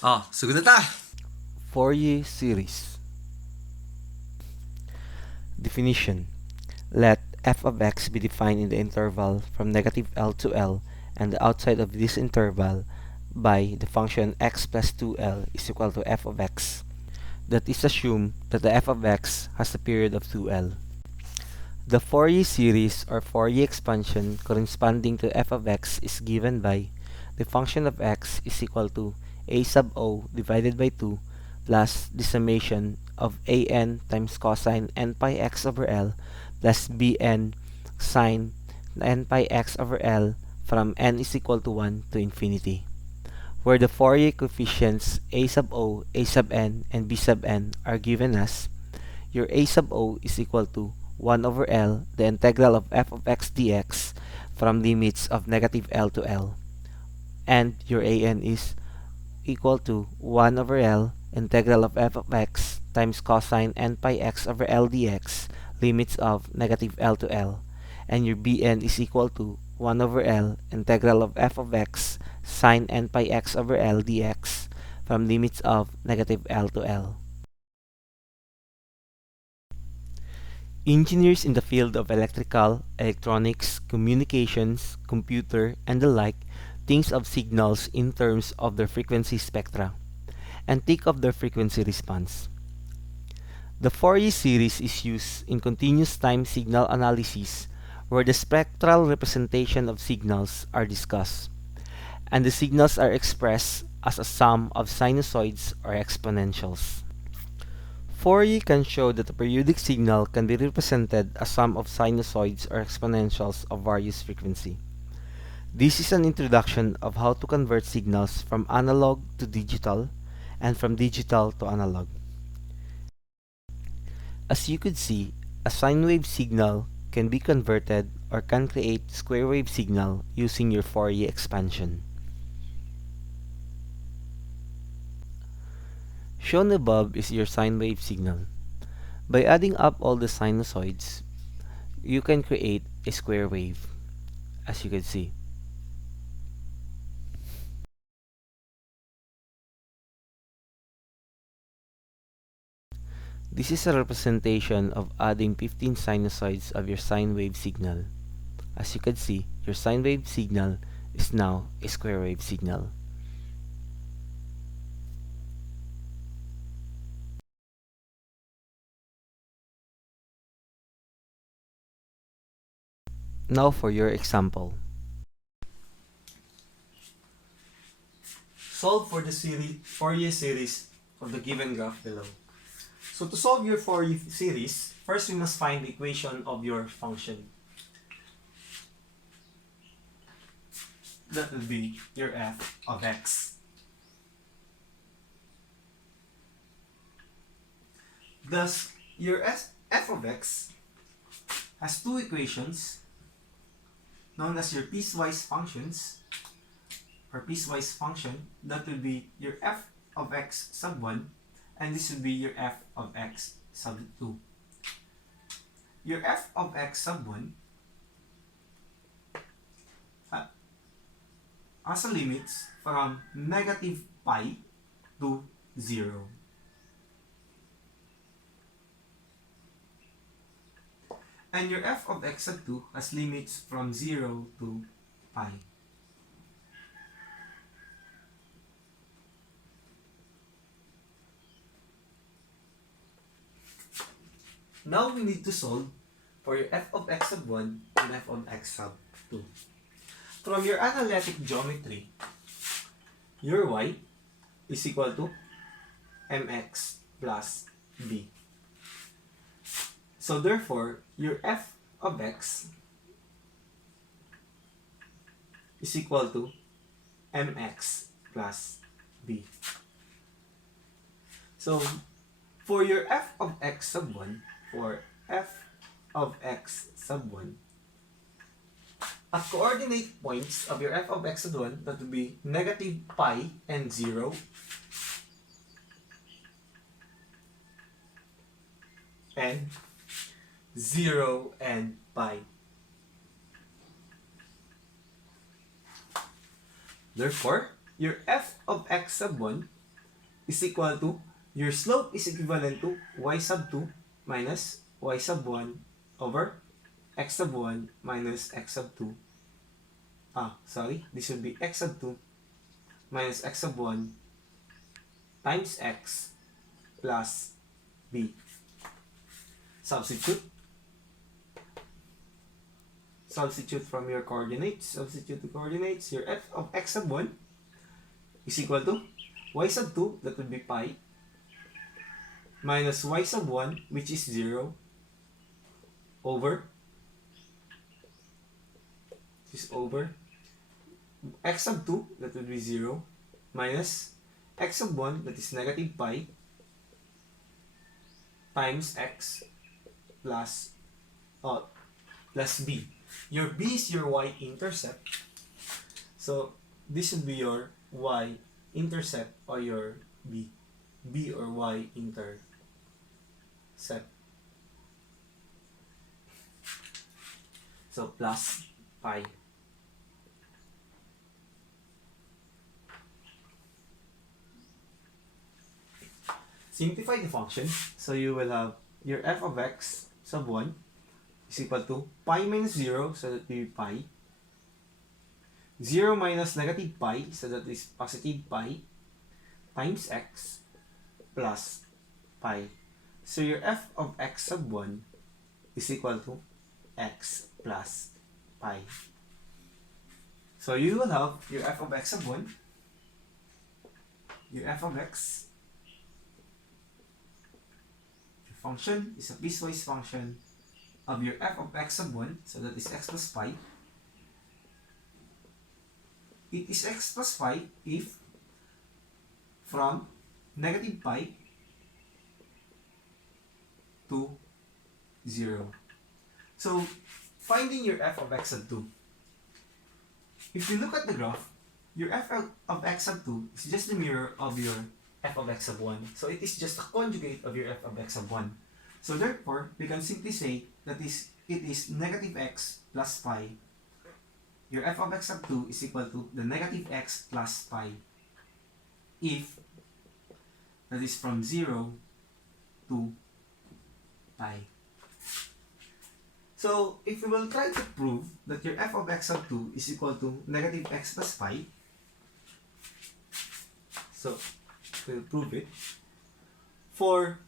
Sugod na ta! Fourier series. Definition. Let f of x be defined in the interval from negative L to L and the outside of this interval by the function x plus 2L is equal to f of x. That is assume that the f of x has a period of 2L. The Fourier series or Fourier expansion corresponding to f of x is given by the function of x is equal to a sub o divided by 2 plus the summation of an times cosine n pi x over L plus bn sine n pi x over L from n is equal to 1 to infinity, where the Fourier coefficients a sub o, a sub n, and b sub n are given as your a sub o is equal to 1 over L, the integral of f of x dx from limits of negative L to L, and your an is equal to 1 over L, integral of f of x times cosine n pi x over L dx, limits of negative L to L, and your bn is equal to 1 over L, integral of f of x sine n pi x over L dx from limits of negative L to L. Engineers in the field of electrical, electronics, communications, computer, and the like think of signals in terms of their frequency spectra and think of their frequency response. The Fourier series is used in continuous time signal analysis where the spectral representation of signals are discussed and the signals are expressed as a sum of sinusoids or exponentials. Fourier can show that a periodic signal can be represented as sum of sinusoids or exponentials of various frequency. This is an introduction of how to convert signals from analog to digital and from digital to analog. As you could see, a sine wave signal can be converted or can create square wave signal using your Fourier expansion. Shown above is your sine wave signal. By adding up all the sinusoids, you can create a square wave, as you can see. This is a representation of adding 15 sinusoids of your sine wave signal. As you can see, your sine wave signal is now a square wave signal. Now for your example. Solve for the Fourier series of the given graph below. So to solve your Fourier series, first we must find the equation of your function. That would be your f of x. Thus, your f of x has two equations known as your piecewise functions or piecewise function. That would be your f of x sub 1 and this would be your f of x sub 2. Your f of x sub 1 has a limits from negative pi to 0. And your f of x sub 2 has limits from 0 to pi. Now we need to solve for your f of x sub 1 and f of x sub 2. From your analytic geometry, your y is equal to mx plus b. So therefore, your f of x is equal to mx plus b. So for your f of x sub 1, for f of x sub 1, at coordinate points of your f of x sub 1, that would be negative pi and 0, and 0 and pi. Therefore, your f of x sub 1 is equal to, your slope is equivalent to y sub 2 minus y sub 1 over x sub 1 minus x sub 2. This would be x sub 2 minus x sub 1 times x plus b. Substitute from your coordinates. Substitute the coordinates. Your f of x sub 1 is equal to y sub 2, that would be pi, minus y sub 1, which is 0, over x sub 2, that would be 0, minus x sub 1, that is negative pi, times x plus b. Your b is your y-intercept. So this would be your y-intercept or your b or y-intercept. So plus pi. Simplify the function. So you will have your f of x sub 1 is equal to pi minus 0, so that will be pi. 0 minus negative pi, so that is positive pi, times x plus pi. So your f of x sub 1 is equal to x plus pi. So you will have your f of x sub 1, your f of x, your function is a piecewise function of your f of x sub 1, so that is x plus pi. It is x plus pi if from negative pi to 0. So, finding your f of x sub 2. If you look at the graph, your f of x sub 2 is just the mirror of your f of x sub 1. So, it is just a conjugate of your f of x sub 1. So, therefore, we can simply say that it is negative x plus pi. Your f of x sub 2 is equal to the negative x plus pi if that is from 0 to pi. So, if we will try to prove that your f of x sub 2 is equal to negative x plus pi, so we'll prove it. For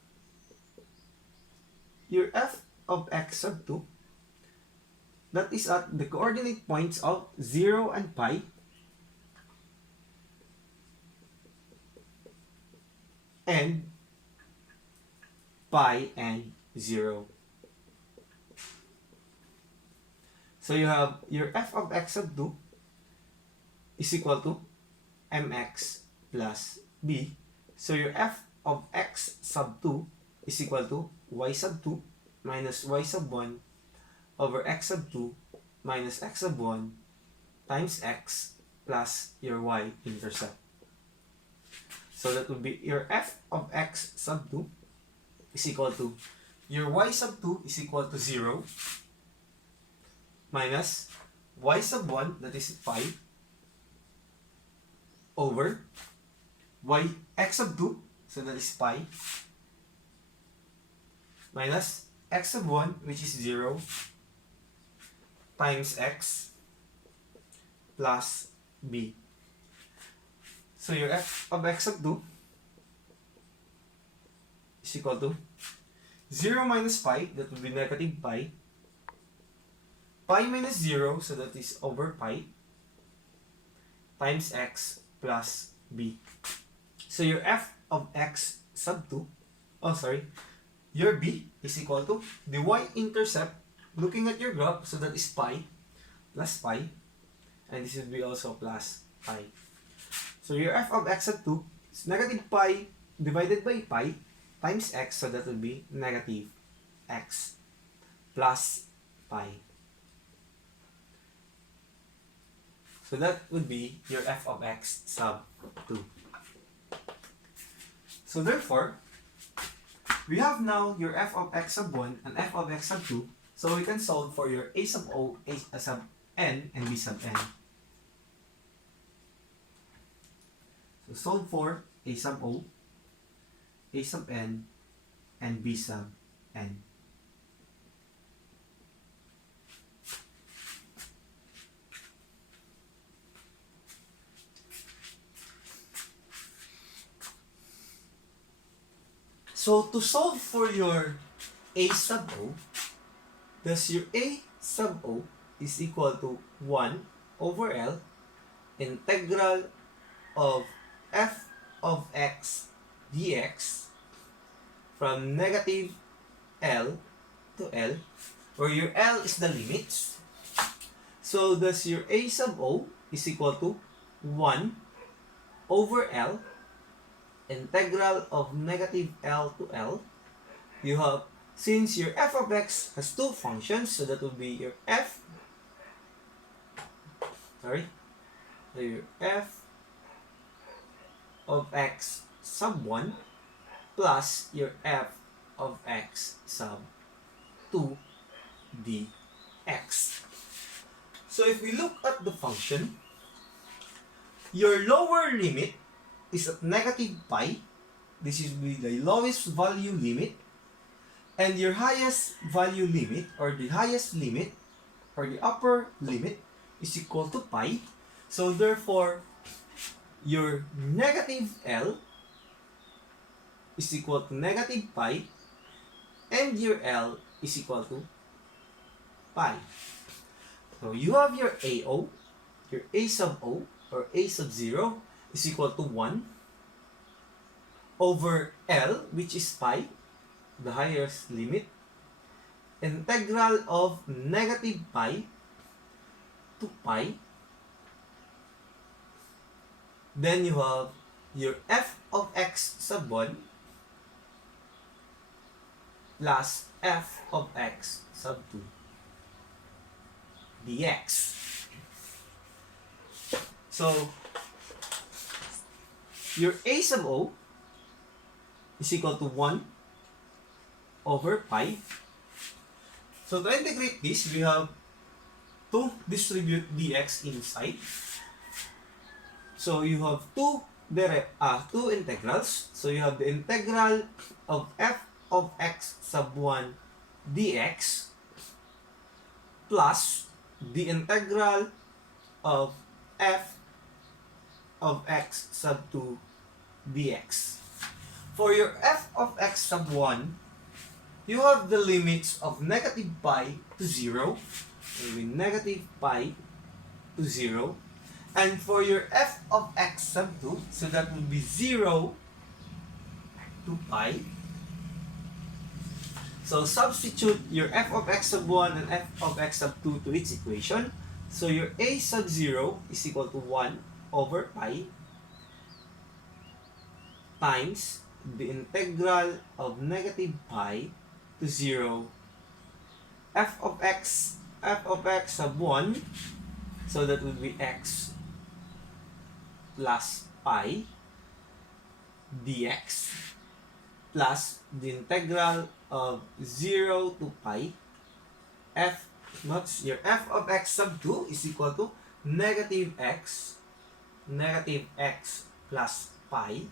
your f of x sub 2, that is at the coordinate points of 0 and pi, and pi and 0. So you have your f of x sub 2 is equal to mx plus b. So your f of x sub 2 is equal to y sub 2 minus y sub 1 over x sub 2 minus x sub 1 times x plus your y-intercept. So that would be your f of x sub 2 is equal to your y sub 2 is equal to 0 minus y sub 1, that is pi, over x sub 2, so that is pi, minus x sub 1, which is 0, times x plus b. So your f of x sub 2 is equal to 0 minus pi, that would be negative pi, pi minus 0, so that is over pi, times x plus b. So your f of x sub 2, your b is equal to the y-intercept, looking at your graph, so that is pi plus pi, and this would be also plus pi. So your f of x sub 2 is negative pi divided by pi times x, so that would be negative x plus pi. So that would be your f of x sub 2. So therefore, we have now your f of x sub 1 and f of x sub 2. So we can solve for your a sub o, a sub n, and b sub n. So solve for a sub o. a sub n, and b sub n. So to solve for your a sub o, thus your a sub o is equal to 1 over L integral of f of x dx from negative L to L, where your L is the limits. So thus your a sub o is equal to 1 over L integral of negative L to L. You have, since your f of x has two functions, so that will be your your f of x sub 1 plus your f of x sub 2 dx. So if we look at the function, your lower limit is at negative pi. This is the lowest value limit. And your highest value limit, or the highest limit, or the upper limit, is equal to pi. So therefore, your negative L is equal to negative pi, and your L is equal to pi. So you have your AO, your A sub O, or A sub 0, is equal to 1 over L, which is pi, the highest limit, integral of negative pi to pi. Then you have your f of x sub 1 plus f of x sub 2 dx. So your a sub o is equal to 1 over pi. So to integrate this, we have to distribute dx inside. So you have two integrals. So you have the integral of f of x sub 1 dx plus the integral of f of x sub 2 dx. For your f of x sub 1, you have the limits of negative pi to 0, with negative pi to 0. And for your f of x sub 2, so that will be 0 to pi. So substitute your f of x sub 1 and f of x sub 2 to its equation. So your a sub 0 is equal to 1 over pi times the integral of negative pi to 0 f of x sub 1, so that will be x plus pi dx plus the integral of 0 to pi your f of x sub 2 is equal to negative x plus pi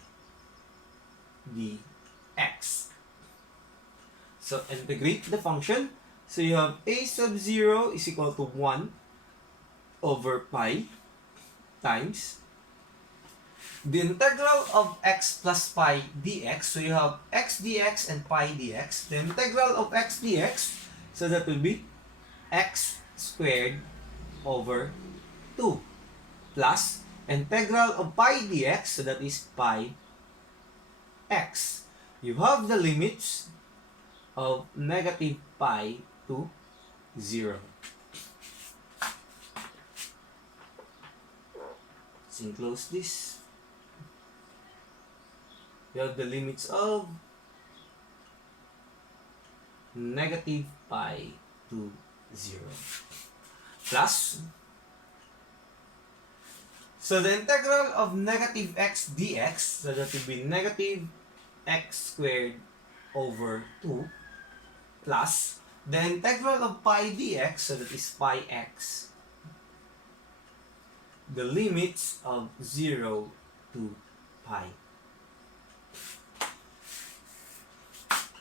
dx. So integrate the function. So you have a sub 0 is equal to 1 over pi times the integral of x plus pi dx. So you have x dx and pi dx. The integral of x dx, so that will be x squared over 2 plus integral of pi dx, so that is pi x. You have the limits of negative pi to 0. Let's enclose this. You have the limits of negative pi to 0 plus. So the integral of negative x dx, so that will be negative x squared over 2 plus the integral of pi dx, so that is pi x, the limits of 0 to pi.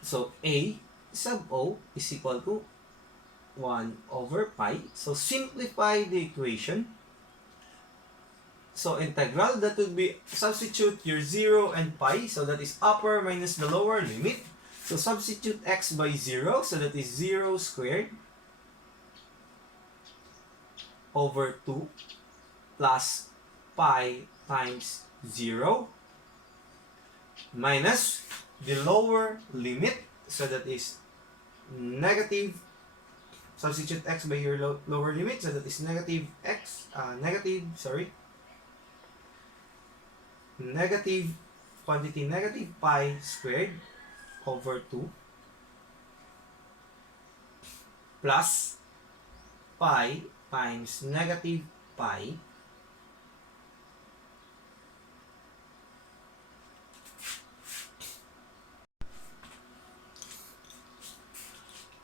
So A sub O is equal to 1 over pi. So simplify the equation. So integral, that would be, substitute your 0 and pi. So that is upper minus the lower limit. So substitute x by 0. So that is 0 squared over 2 plus pi times 0 minus the lower limit. So that is negative, substitute x by your lower limit. So that is negative quantity negative pi squared over 2 plus pi times negative pi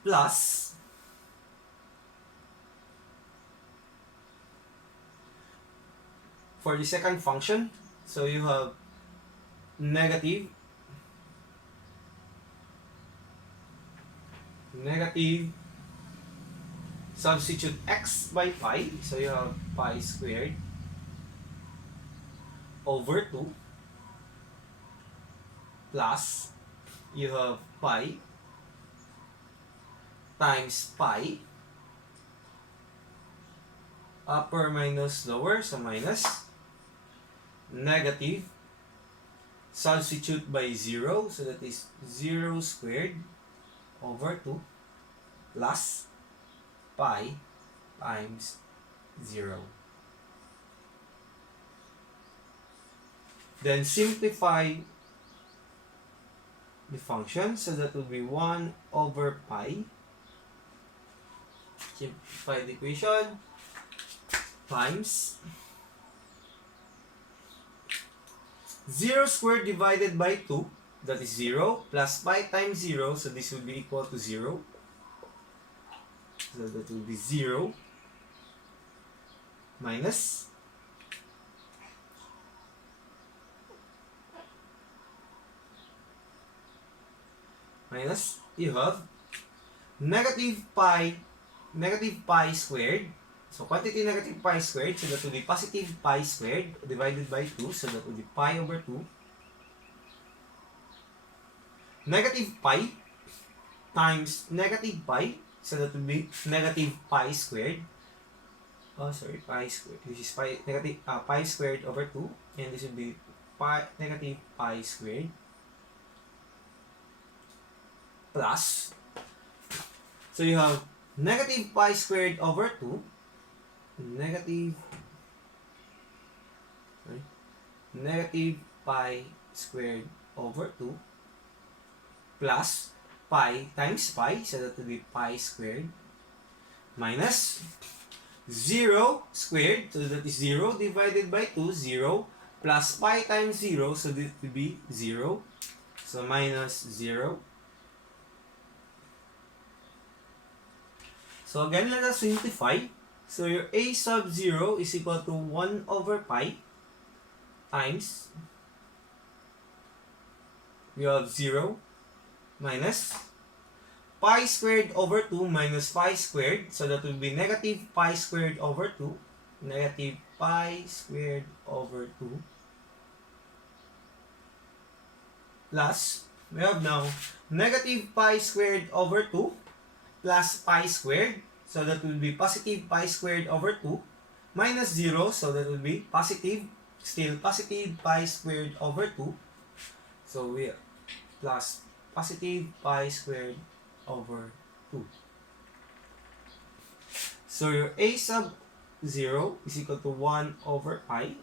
plus for the second function, so you have negative substitute x by pi, so you have pi squared over 2 plus you have pi times pi, upper minus lower, so minus negative substitute by 0, so that is 0 squared over 2 plus pi times 0. Then simplify the function, so that will be 1 over pi. Simplify the equation times 0 squared divided by 2, that is 0, plus pi times 0, so this will be equal to 0. So that will be 0 minus you have negative pi squared. So quantity negative pi squared, so that will be positive pi squared divided by 2, so that will be pi over 2. Negative pi times negative pi, so that will be negative pi squared. Pi squared. This is pi squared over 2, and this will be negative pi squared plus. So you have negative pi squared over 2, negative pi squared over 2 plus pi times pi, so that will be pi squared minus 0 squared, so that is 0 divided by 2, 0 plus pi times 0, so that will be 0, so minus 0. So again, let us simplify. So your a sub 0 is equal to 1 over pi times, you have 0 minus pi squared over 2 minus pi squared, so that will be negative pi squared over 2, negative pi squared over 2 plus, we have now negative pi squared over 2 plus pi squared, so that will be positive pi squared over 2 minus 0, so that will be positive, still positive pi squared over 2, so we plus positive pi squared over 2. So your a sub 0 is equal to 1 over pi.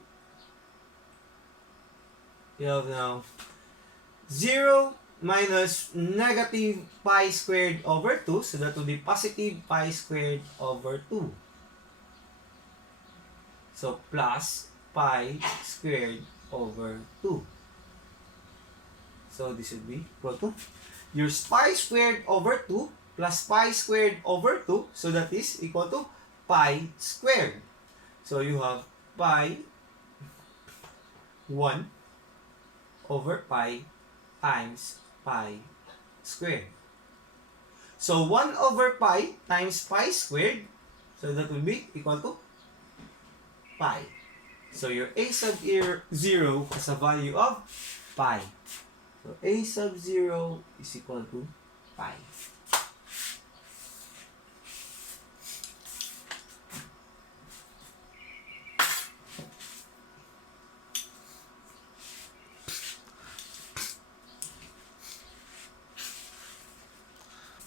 You have now 0 minus negative pi squared over 2, so that will be positive pi squared over 2. So plus pi squared over 2. So this would be equal to your pi squared over 2 plus pi squared over 2, so that is equal to pi squared. So you have pi 1 over pi times pi squared. So 1 over pi times pi squared, so that will be equal to pi. So your a sub 0 has a value of pi. So a sub 0 is equal to pi.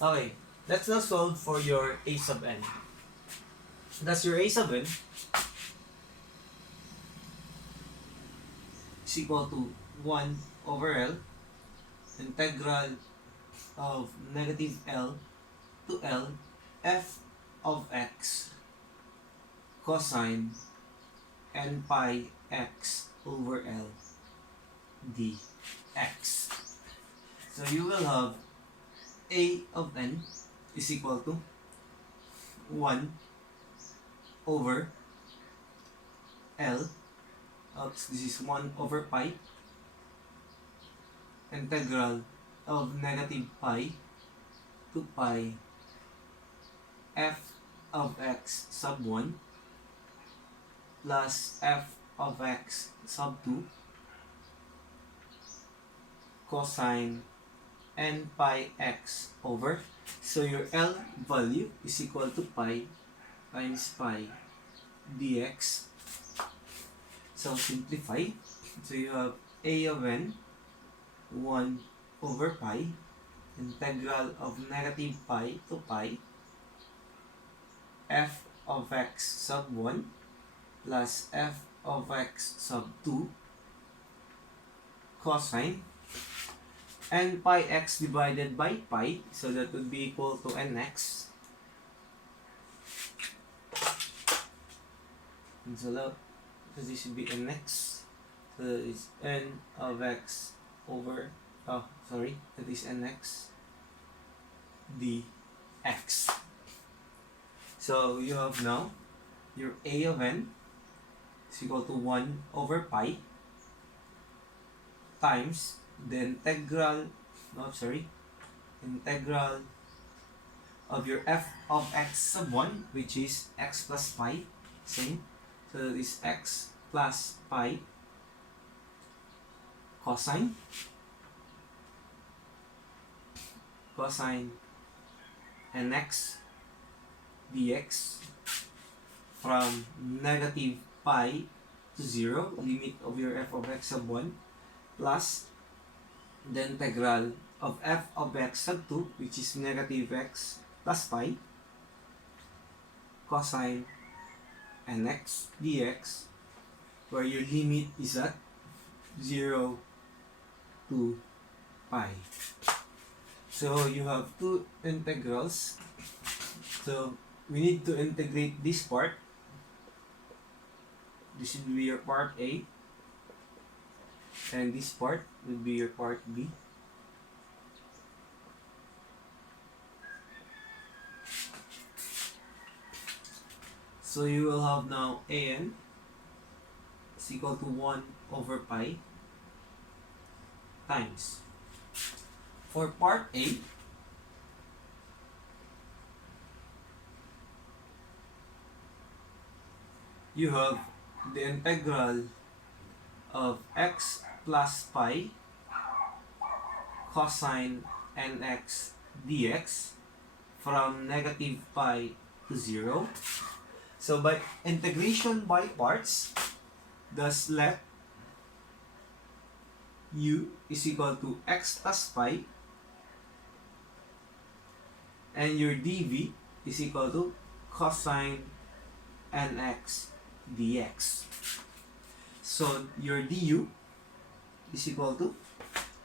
Okay, let's now solve for your a sub n. That's your a sub n is equal to 1 over L integral of negative L to L f of x cosine n pi x over L dx. So you will have a of n is equal to 1 over L, this is 1 over pi, integral of negative pi to pi f of x sub 1 plus f of x sub 2 cosine n pi x over, so your L value is equal to pi times pi dx. So simplify, so you have a of n 1 over pi integral of negative pi to pi f of x sub 1 plus f of x sub 2 cosine n pi x divided by pi, so that would be equal to nx. And so this should be nx. So that is n of x over, that is nx dx. So you have now your a of n is equal to 1 over pi times the integral of your f of x sub 1, which is x plus pi, same. So that is x plus pi cosine nx dx from negative pi to 0, limit of your f of x sub 1, plus the integral of f of x sub 2, which is negative x plus pi cosine nx dx, where your limit is at 0 to pi. So you have two integrals. So we need to integrate this part. This should be your part A, and this part will be your part B. So you will have now an is equal to 1 over pi times, for part A, you have the integral of x plus pi cosine nx dx from negative pi to 0. So by integration by parts, thus let u is equal to x plus pi, and your dv is equal to cosine nx dx. So your du is equal to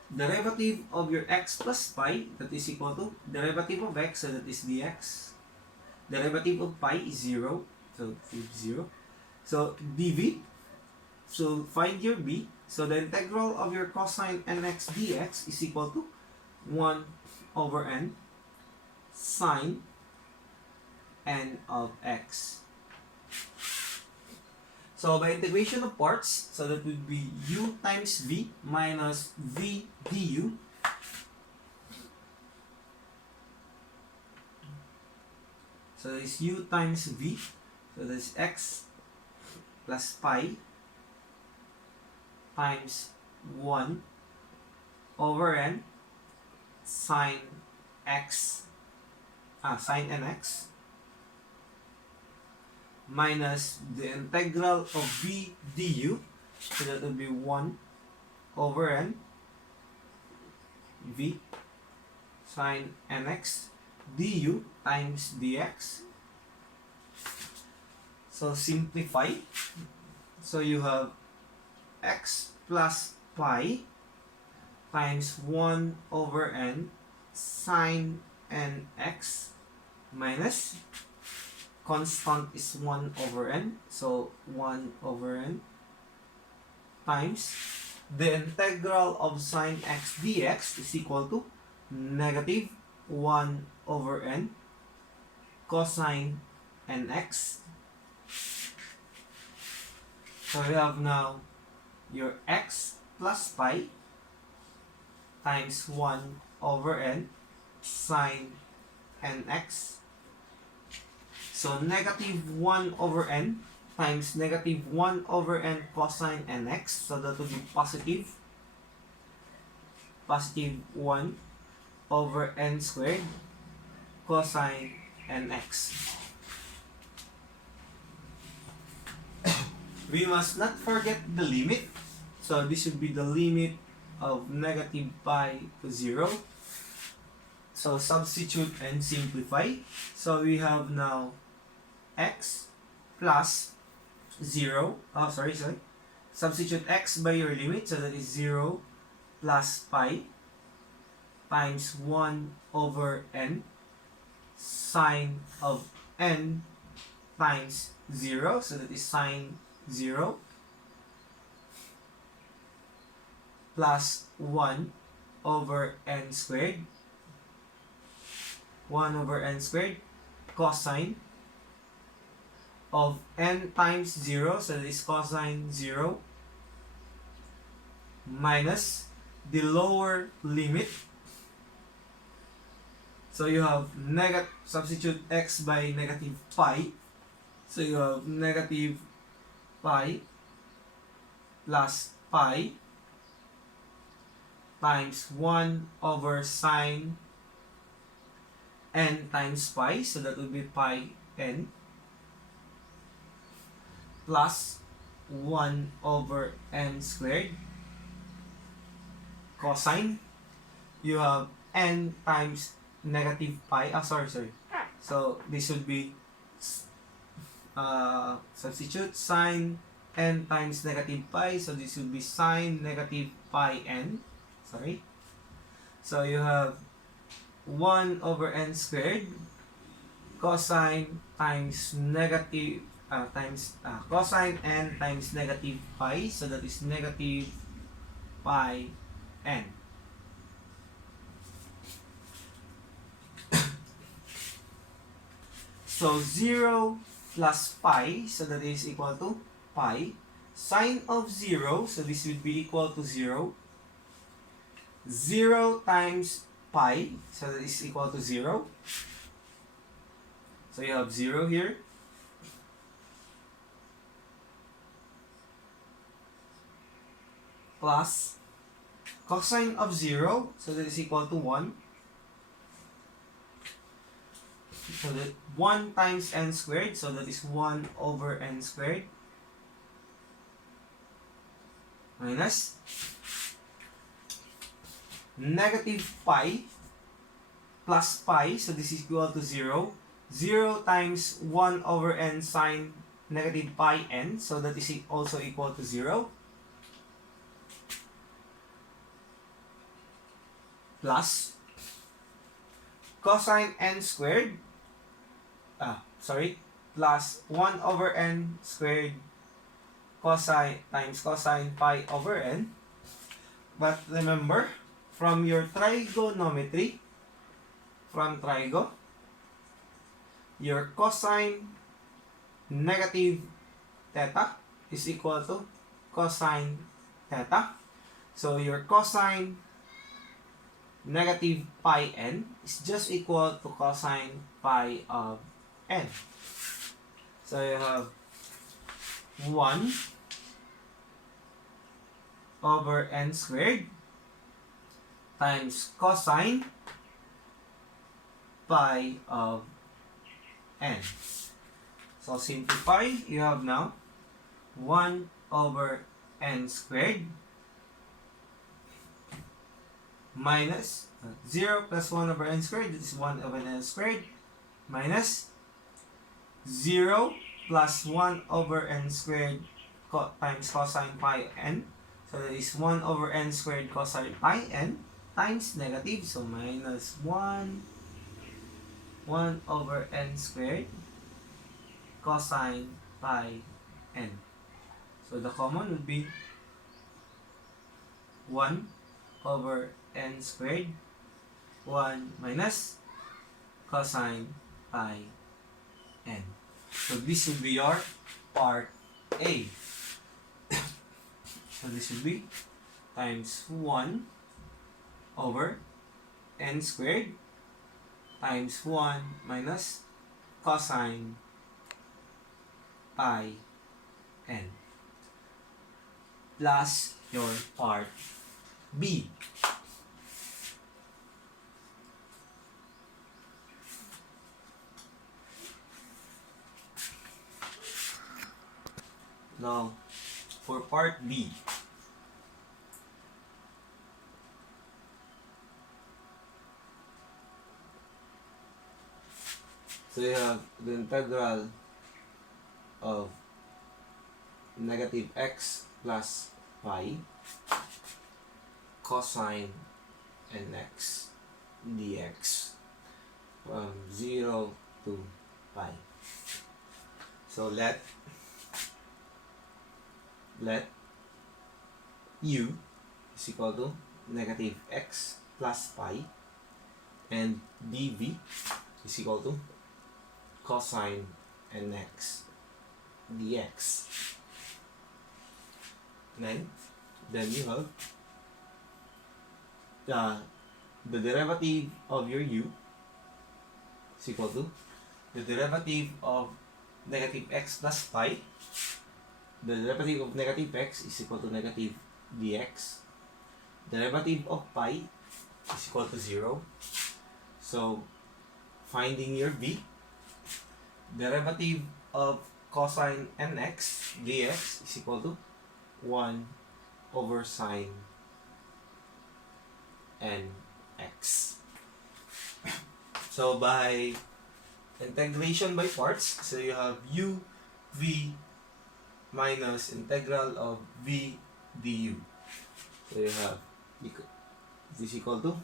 derivative of your x plus pi, that is equal to derivative of x, so that is dx. Derivative of pi is 0, so it's 0. So dv, so find your b. So the integral of your cosine nx dx is equal to 1 over n sine n of x. So by integration of parts, so that would be u times v minus v du So that is u times v. So that is x plus pi times 1 over n sine nx minus the integral of v du. So that will be 1 over n v sine nx du times dx. So simplify. So you have x plus pi times 1 over n sine nx minus constant is 1 over n. So 1 over n times the integral of sine x dx is equal to negative 1 over n cosine nx. So we have now your x plus pi times 1 over n sine nx. So negative 1 over n times negative 1 over n cosine nx. So that will be positive 1 over n squared cosine nx. We must not forget the limit. So this should be the limit of negative pi to 0. So substitute and simplify. So we have now x plus 0. Substitute x by your limit. So that is 0 plus pi times 1 over n sine of n times 0. So that is sine 0 plus 1 over n squared. 1 over n squared cosine of n times 0. So that is cosine 0 minus the lower limit. So you have substitute x by negative pi. So you have negative pi plus pi times 1 over sine n times pi. So that will be pi n plus 1 over n squared cosine. You have n times negative pi. So this would be substitute sine n times negative pi. So this will be sine negative pi n. So you have 1 over n squared cosine times negative cosine n times negative pi. So that is negative pi n. So 0 plus pi, so that is equal to pi. Sine of 0, so this would be equal to 0. 0 times pi, so that is equal to 0. So you have 0 here. Plus cosine of 0, so that is equal to 1. So that 1 times n squared, so that is 1 over n squared minus negative pi plus pi, so this is equal to 0. 0 times 1 over n sine negative pi n, so that is also equal to 0. Plus cosine n squared, plus 1 over n squared cosine times cosine pi over n. But remember, from your trigonometry, your cosine negative theta is equal to cosine theta. So your cosine negative pi n is just equal to cosine pi of n. So you have 1 over n squared times cosine pi of n. So simplify, you have now 1 over n squared minus 0 plus 1 over n squared, this is 1 over n squared, minus 0 plus 1 over n squared times cosine pi n. So that is 1 over n squared cosine pi n times negative, so minus 1 over n squared cosine pi n. So the common would be 1 over n squared 1 minus cosine pi n. So this will be your part A. So this will be times 1 over n squared times 1 minus cosine pi n plus your part B. Now, for part B, so you have the integral of negative x plus pi cosine nx dx from 0 to pi. So let u is equal to negative x plus pi and dv is equal to cosine nx dx. Then you have the derivative of your u is equal to the derivative of negative x plus pi. The derivative of negative x is equal to negative dx. Derivative of pi is equal to 0. So, finding your v, derivative of cosine nx dx is equal to 1 over sine nx. So, by integration by parts, so you have u v minus integral of v du. So you have this equal to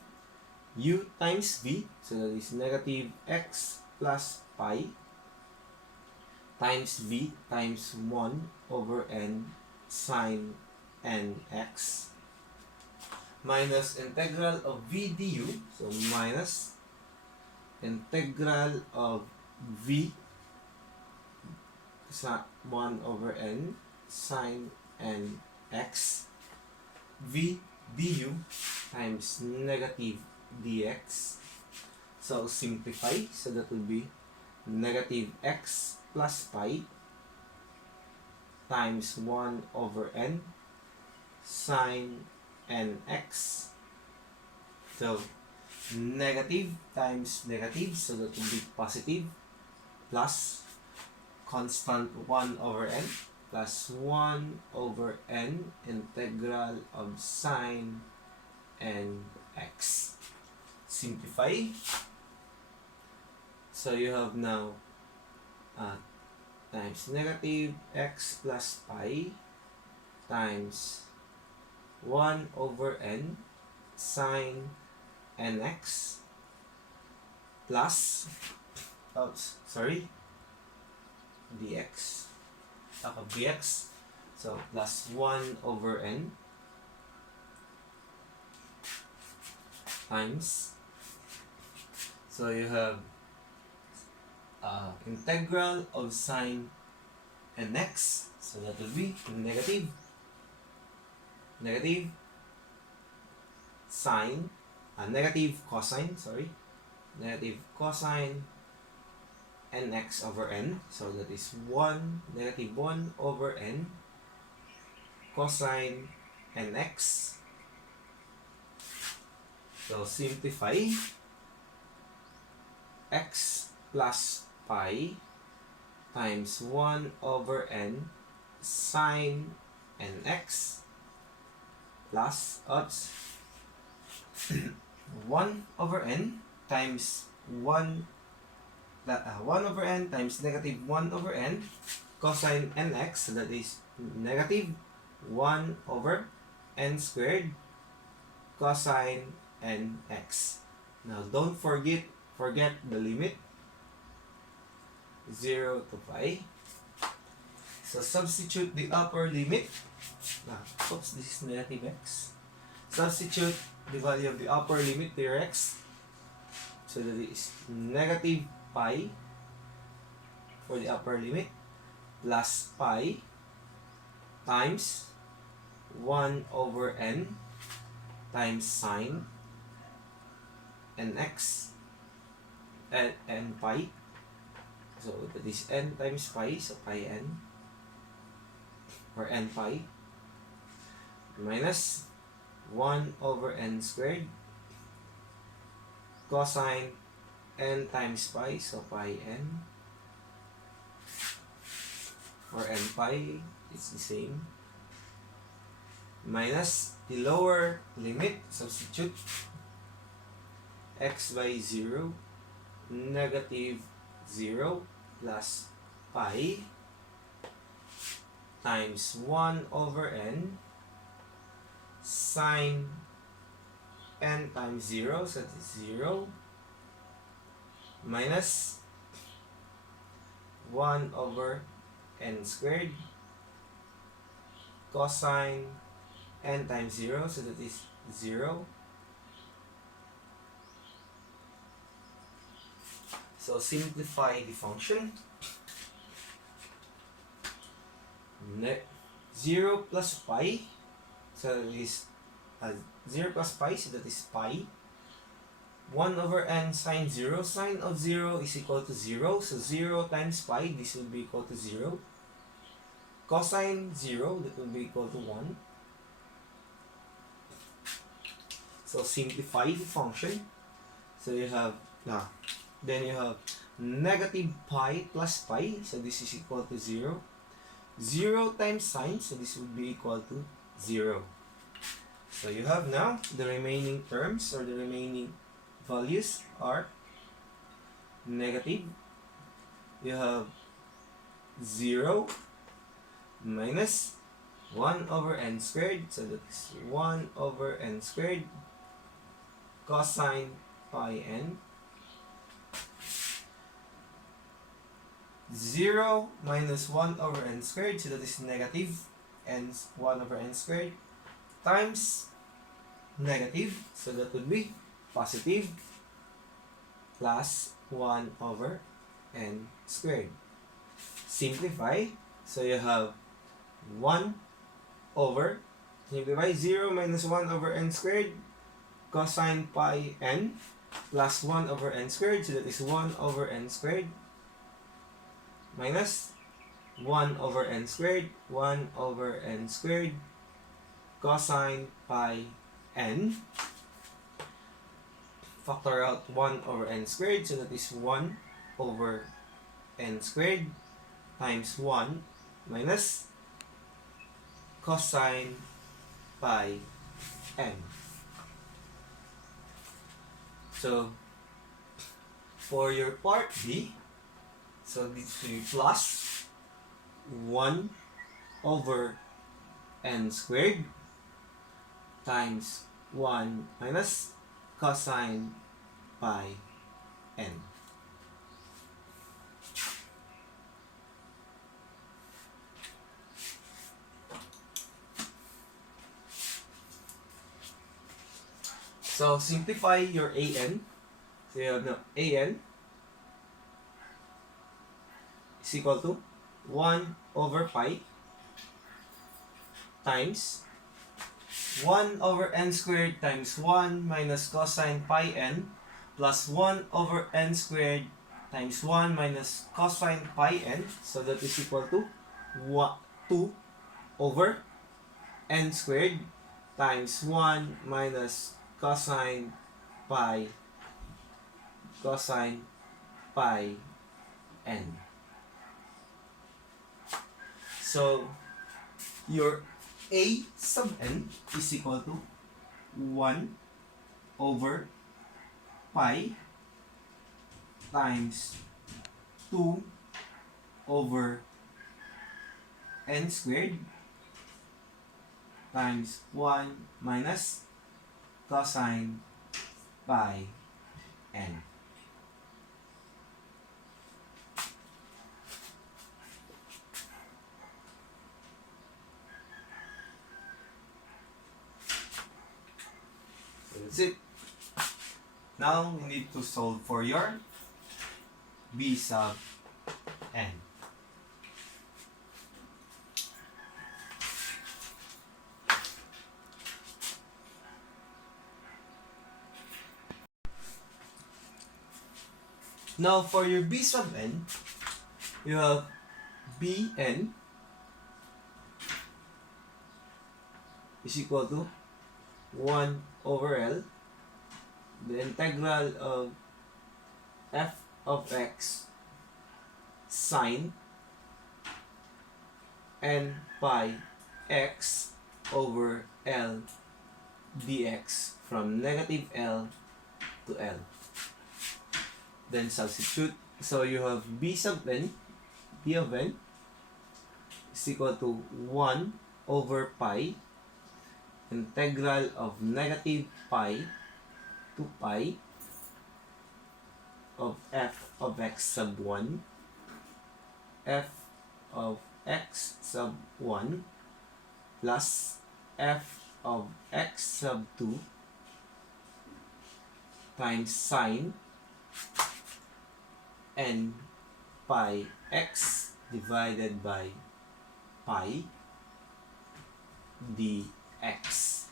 u times v, so that is negative x plus pi times v times 1 over n sine nx minus integral of v du, so minus integral of v sa 1 over n sine nx v du times negative dx. So simplify, so that will be negative x plus pi times 1 over n sine nx. So negative times negative, so that will be positive, plus constant 1 over n plus 1 over n integral of sine nx. Simplify. So you have now times negative x plus pi times 1 over n sine nx plus dx of dx, so plus 1 over n times, so you have integral of sine nx, so that will be negative sine negative cosine nx over n. So that is 1, negative 1 over n cosine nx. So simplify. X plus pi times 1 over n sine nx plus odds 1 over n times 1 over n times negative 1 over n cosine nx, so that is negative 1 over n squared cosine nx. Now don't forget the limit 0 to pi. So substitute the upper limit. Oops, this is negative x. Substitute the value of the upper limit there x. So that is negative pi for the upper limit plus pi times 1 over n times sine nx and n pi. So that is n times pi, so pi n or n pi minus 1 over n squared cosine n times pi, so pi n or n pi, it's the same, minus the lower limit, substitute x by 0, negative 0 plus pi times 1 over n sine n times 0, so that is 0, minus 1 over n squared cosine n times 0, so that is 0. So simplify the function. 0 plus pi, so that is 0 plus pi, so that is pi. 1 over n sine 0, sine of 0 is equal to 0, so 0 times pi, this will be equal to 0. Cosine 0, that will be equal to 1. So simplify the function. So you have, then you have negative pi plus pi, so this is equal to 0. 0 times sine, so this would be equal to 0. So you have now the remaining terms or the remaining values are negative. You have 0 minus 1 over n squared, so that's 1 over n squared cosine pi n. 0 minus 1 over n squared, so that is negative n 1 over n squared times negative, so that would be positive plus 1 over n squared. Simplify, so you have 1 over, simplify 0 minus 1 over n squared cosine pi n plus 1 over n squared, so that is 1 over n squared minus 1 over n squared, 1 over n squared cosine pi n. Factor out 1 over n squared, so that is 1 over n squared times 1 minus cosine pi n. So for your part B, so this will be plus 1 over n squared times 1 minus cosine pi n. So simplify your an. So you have now an is equal to 1 over pi times 1 over n squared times 1 minus cosine pi n plus 1 over n squared times 1 minus cosine pi n. So that is equal to 2 over n squared times 1 minus cosine pi n. So your a sub n is equal to 1 over pi times 2 over n squared times 1 minus cosine pi n. So that's it. Now we need to solve for your b sub n. Now for your b sub n, you have bn is equal to 1 over L, the integral of f of x sine n pi x over L dx from negative L to L. Then substitute. So you have b sub n, b of n is equal to 1 over pi integral of negative pi to pi of f of x sub 1, f of x sub 1 plus f of x sub 2 times sine n pi x divided by pi dx.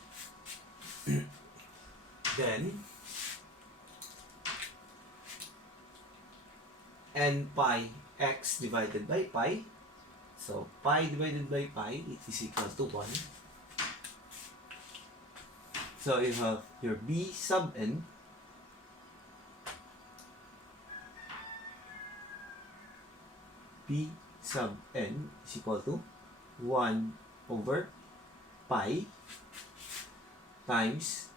Then n pi x divided by pi, so pi divided by pi, it is equal to 1. So you have your b sub n b sub n is equal to 1 over pi times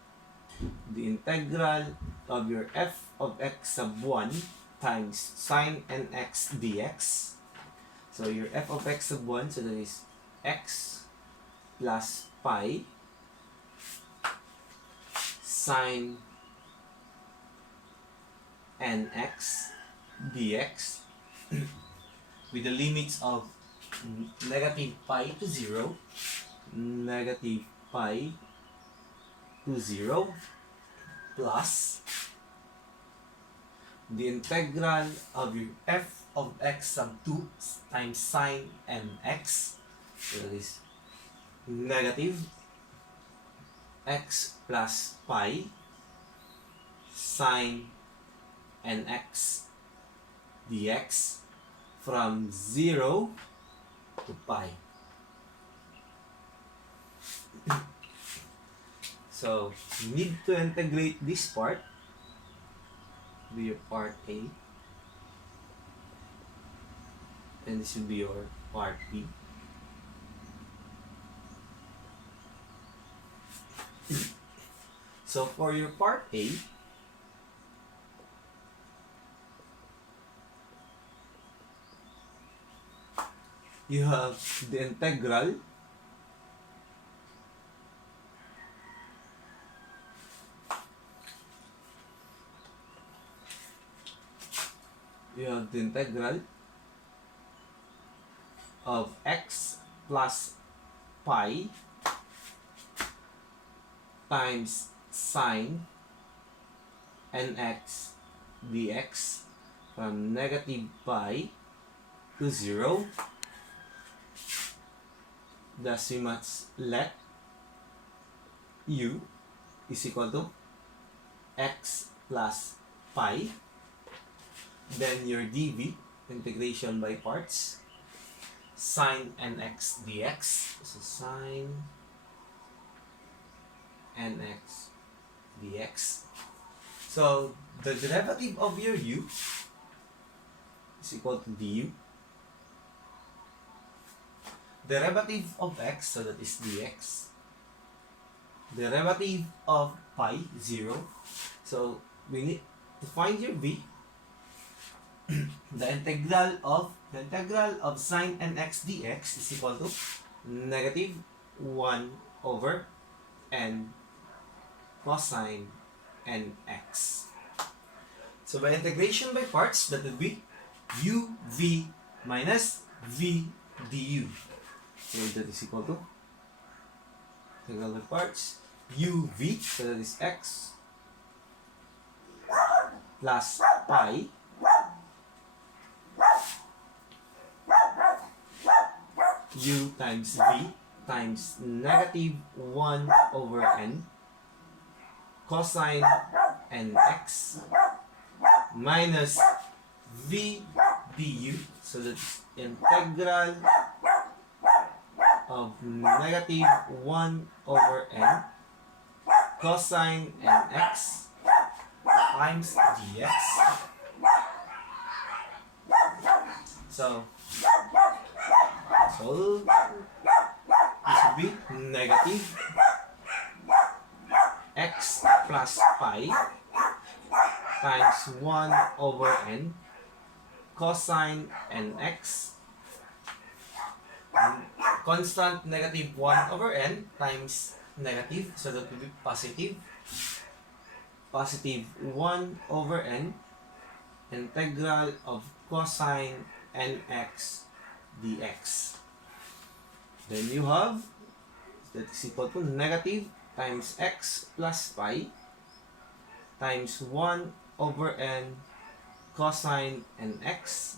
the integral of your f of x sub 1 times sine nx dx. So your f of x sub 1, so that is x plus pi sine nx dx with the limits of negative pi to 0, negative pi to 0 plus the integral of your f of x sub 2 times sine nx, so that is negative x plus pi sine nx dx from 0 to pi. So you need to integrate this part, be your part A, and this will be your part B. So for your part A, you have the integral of x plus pi times sine nx dx from negative pi to 0. Thus we must let u is equal to x plus pi Then your dv, integration by parts, sine nx dx. So sine nx dx. So the derivative of your u is equal to du. Derivative of x, so that is dx. Derivative of pi, 0. So we need to find your v. The integral of sine nx dx is equal to negative 1 over n cosine nx. So by integration by parts, that would be uv minus v du. So that is equal to integral by parts uv, so that is x, plus pi u times v times negative 1 over n cosine nx minus v du, so that's integral of negative 1 over n cosine nx times dx. So this would be negative x plus pi times 1 over n cosine nx, constant negative 1 over n times negative, so that will be positive 1 over n integral of cosine nx dx. Then you have that is equal to negative times x plus pi times 1 over n cosine nx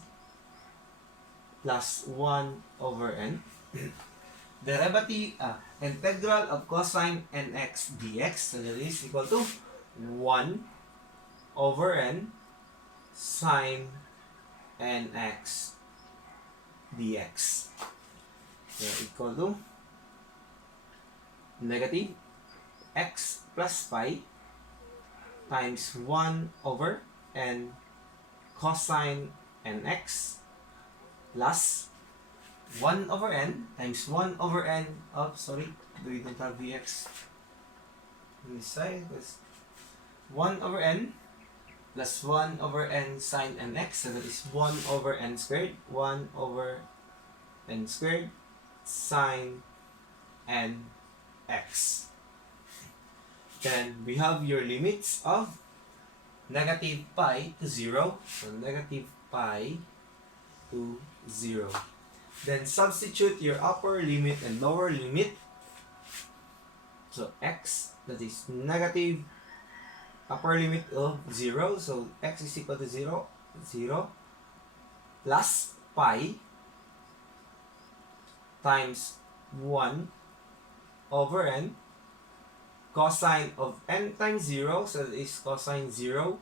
plus 1 over n derivative integral of cosine nx dx, so that is equal to 1 over n sine nx dx. So equal to negative x plus pi times 1 over n cosine nx plus 1 over n times 1 over n of, we don't have dx on this side. 1 over n plus 1 over n sine nx, so that is 1 over n squared, 1 over n squared sine nx. Then we have your limits of negative pi to 0, so negative pi to 0. Then substitute your upper limit and lower limit. So x, that is negative upper limit of 0, so x is equal to 0, plus pi times 1 over n cosine of n times 0, so that is cosine 0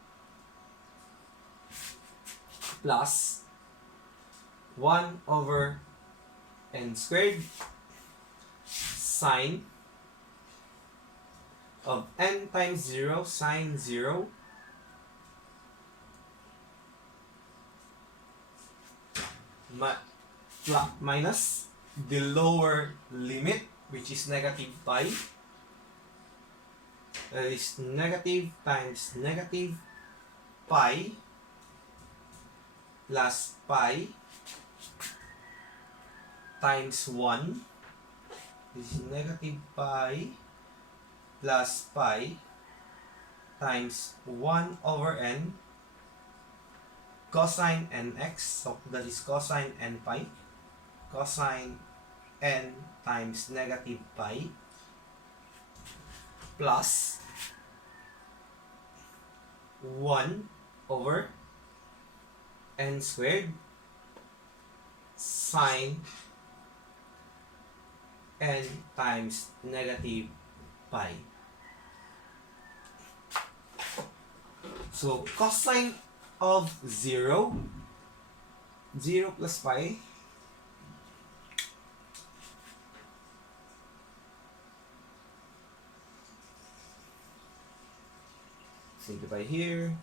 plus 1 over n squared sine of n times 0 sine 0 minus the lower limit, which is negative pi. That is negative times negative pi plus pi times 1. This is negative pi plus pi times 1 over n cosine nx, so that is cosine n pi, cosine n times negative pi plus 1 over n squared sine n times negative pi. So cosine of 0, 0 plus pi, simplify here,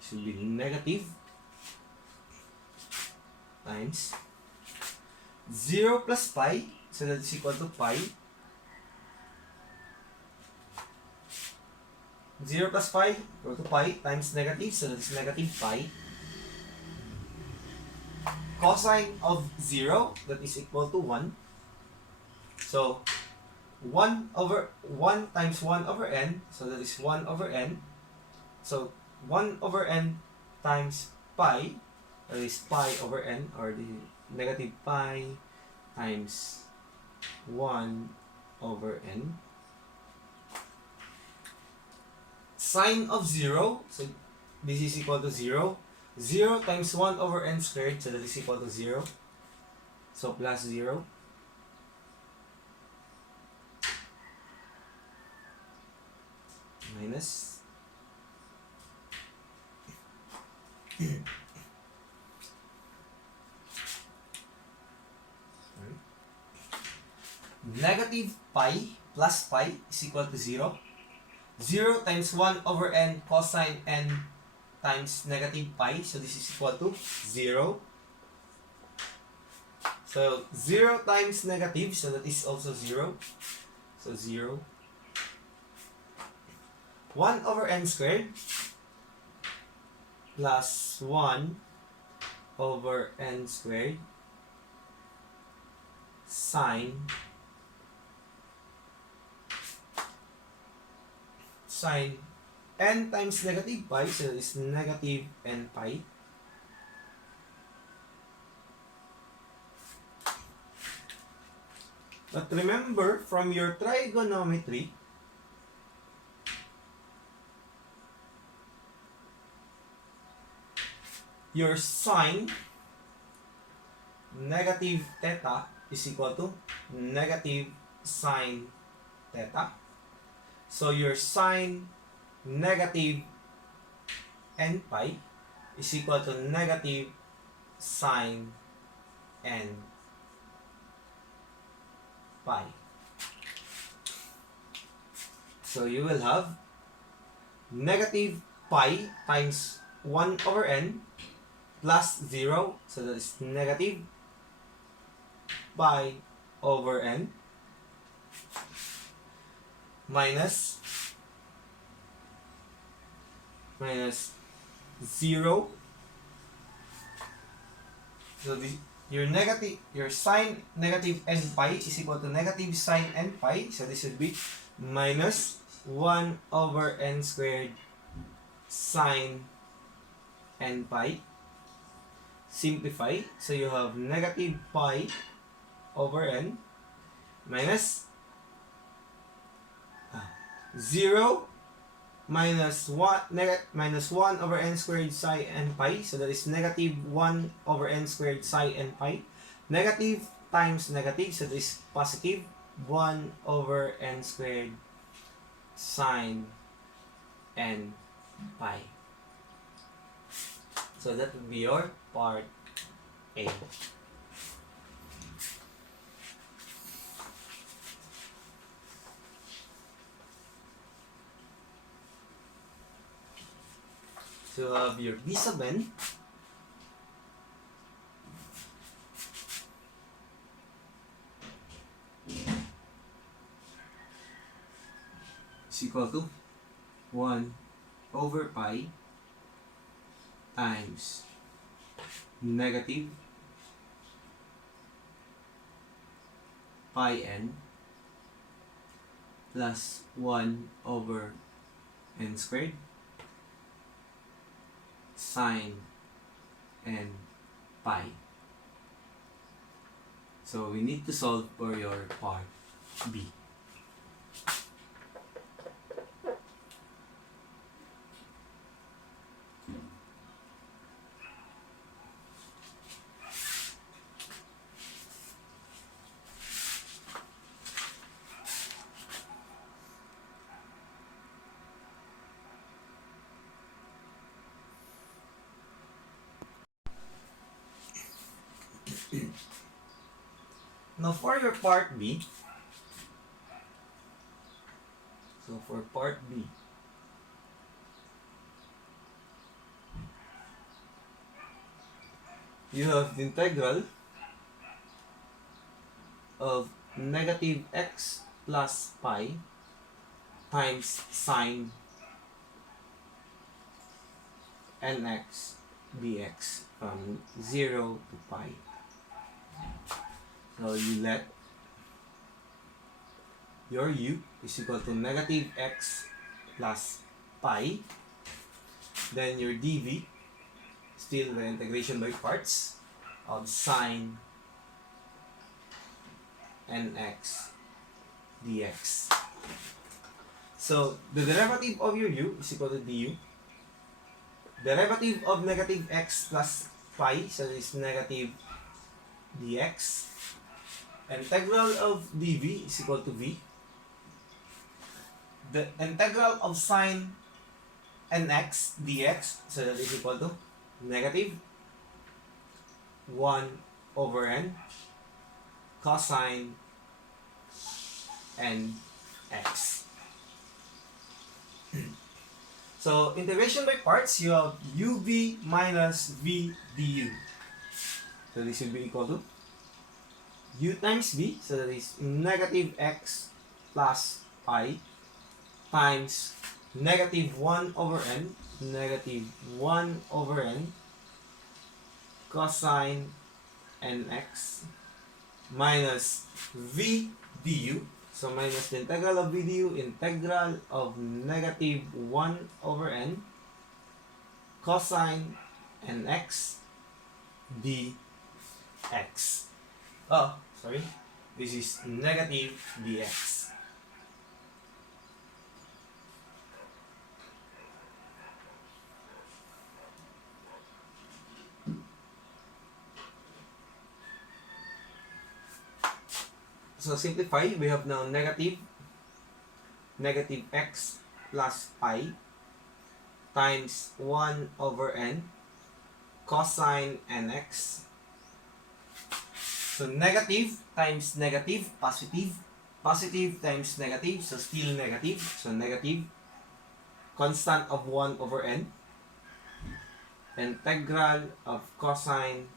should be negative times 0 plus pi, so that is equal to pi. 0 plus pi equal to pi times negative, so that is negative pi. Cosine of 0, that is equal to 1. So 1 times 1 over n, so that is 1 over n. So 1 over n times pi, that is pi over n, or the negative pi times 1 over n. Sine of 0, so this is equal to 0. 0 times 1 over n squared, so that is equal to 0. So plus 0. Minus. Negative pi plus pi is equal to 0. 0 times 1 over n cosine n times negative pi, so this is equal to 0. So 0 times negative, so that is also 0. So 0. 1 over n squared plus 1 over n squared sine n times negative pi, so it's negative n pi. But remember, from your trigonometry, your sine negative theta is equal to negative sine theta. So your sine negative n pi is equal to negative sine n pi. So you will have negative pi times 1 over n plus 0, so that is negative pi over n minus 0. So your sine negative n pi is equal to negative sine n pi, so this would be minus 1 over n squared sine n pi. Simplify, so you have negative pi over n minus 0 minus 1 over n squared psi n pi, so that is negative 1 over n squared psi n pi. Negative times negative, so that is positive 1 over n squared sine n pi. So that would be your part A. So you have your B sub n is equal to 1 over pi times negative pi n plus 1 over n squared sine n pi. So we need to solve for your part B. Now for your part B, so for part B, you have the integral of negative x plus pi times sine nx dx from 0 to pi. So you let your u is equal to negative x plus pi, then your dv, still the integration by parts of sine nx dx. So the derivative of your u is equal to du. Derivative of negative x plus pi, so this is negative dx. Integral of dv is equal to v. The integral of sine nx dx, so that is equal to negative 1 over n cosine nx. So integration by parts, you have uv minus v du. So this will be equal to u times v, so that is negative x plus pi times negative 1 over n, negative 1 over n cosine nx minus v du. So minus the integral of v du, integral of negative 1 over n cosine nx dx. Oh, sorry. This is negative dx. So simplify, we have now negative x plus pi times 1 over n cosine nx. So negative times negative, positive. Positive times negative, so still negative. So negative. Constant of 1 over n. Integral of cosine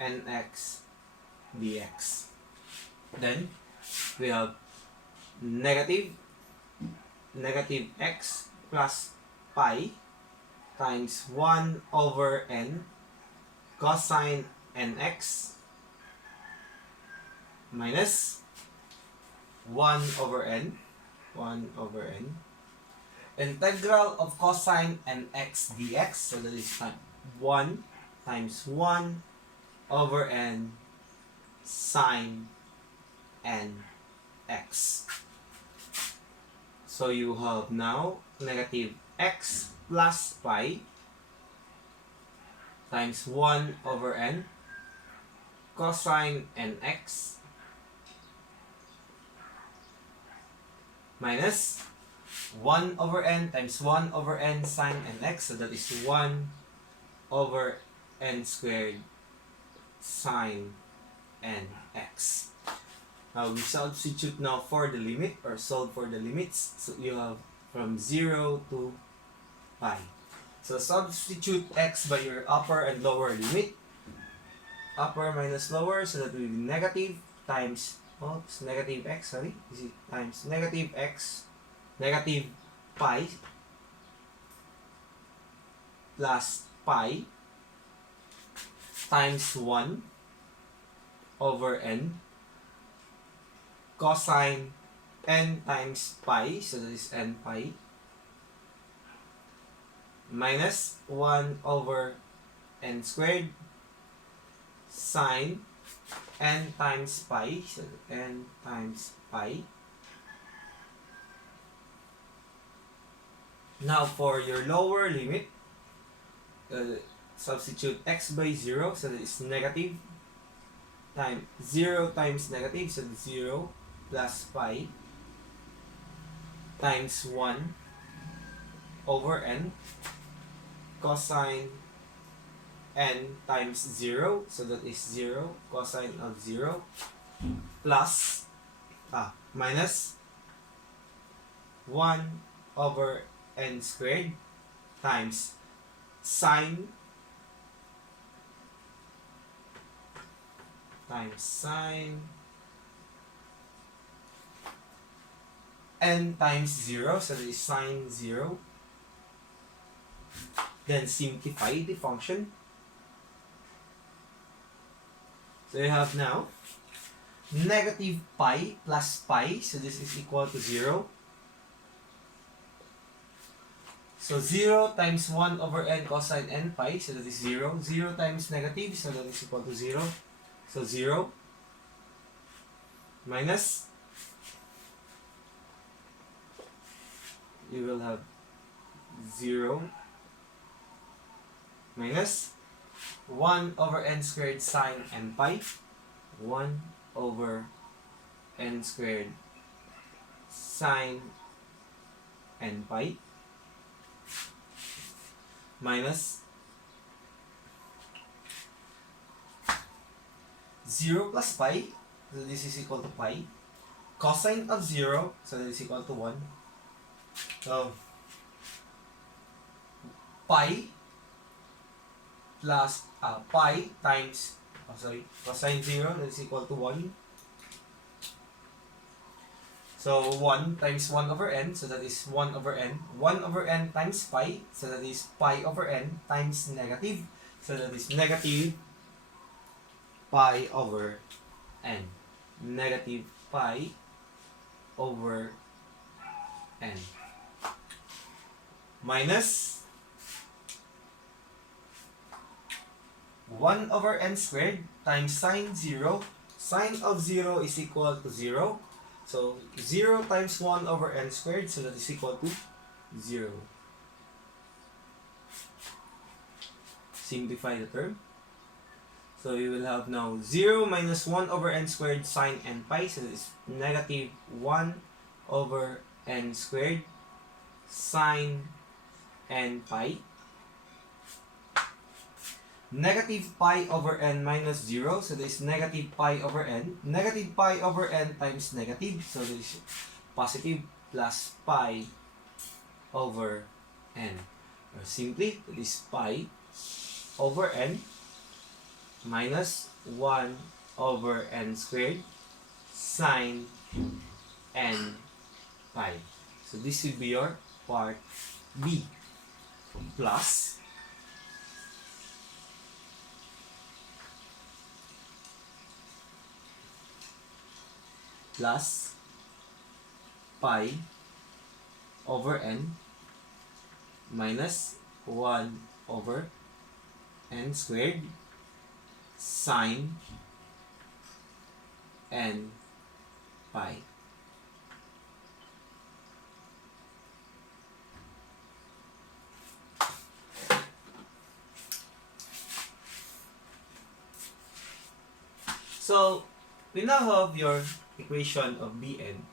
nx dx. Then we have negative x plus pi times 1 over n cosine nx minus 1 over n integral of cosine nx dx, so that is 1 times 1 over n sine nx. So you have now negative x plus pi times 1 over n cosine nx minus 1 over n times 1 over n sine nx, so that is 1 over n squared sine nx. Now we substitute now for the limit, or solve for the limits. So you have from 0 to pi. So substitute x by your upper and lower limit. Upper minus lower, so that will be negative times, negative x, sorry. Is it times negative x, negative pi plus pi times 1 over n cosine n times pi, so that is n pi, minus 1 over n squared sine n times pi, so n times pi. Now for your lower limit, substitute x by 0, so that is negative times 0 times negative, so 0 plus pi times 1 over n cosine n times 0, so that is 0 cosine of 0 plus minus 1 over n squared times sine n times 0, so that is sine 0. Then simplify the function. So you have now negative pi plus pi, so this is equal to 0. So 0 times 1 over n cosine n pi, so that is 0. 0 times negative, so that is equal to 0. So 0 minus, you will have 0 minus 1 over n squared sine n pi, 1 over n squared sine n pi minus 0 plus pi, so this is equal to pi, cosine of 0, so that is equal to 1. So pi plus pi times cosine 0, that is equal to 1. So 1 times 1 over n, so that is 1 over n. 1 over n times pi, so that is pi over n times negative, so that is negative pi over n. Negative pi over n. Minus 1 over n squared times sine 0. Sine of 0 is equal to 0. So 0 times 1 over n squared, so that is equal to 0. Simplify the term. So you will have now 0 minus 1 over n squared sine n pi, so that is negative 1 over n squared sine n pi. Negative pi over n minus 0, so that is negative pi over n. Negative pi over n times negative, so that is positive plus pi over n. Or simply, that is pi over n minus 1 over n squared sine n pi. So this will be your part B, plus pi over n minus 1 over n squared sine n pi. So we now have your equation of Bn.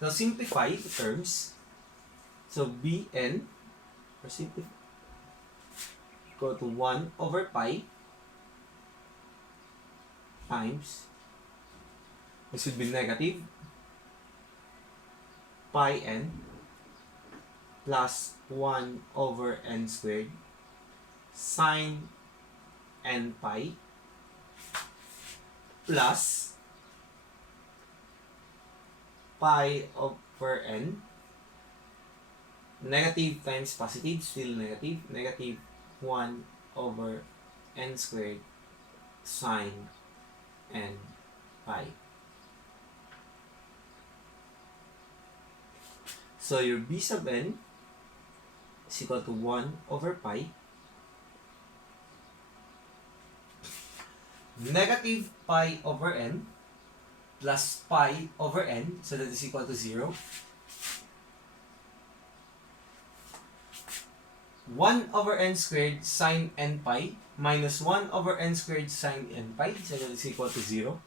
Now simplify the terms. So Bn, or simplify, equal to 1 over pi times, this would be negative pi n plus 1 over n squared sine n pi plus pi over n, negative times positive, still negative, negative 1 over n squared sine n pi. So your B sub n is equal to 1 over pi negative pi over n plus pi over n, so that is equal to 0. 1 over n squared sine n pi minus 1 over n squared sine n pi, so that is equal to 0.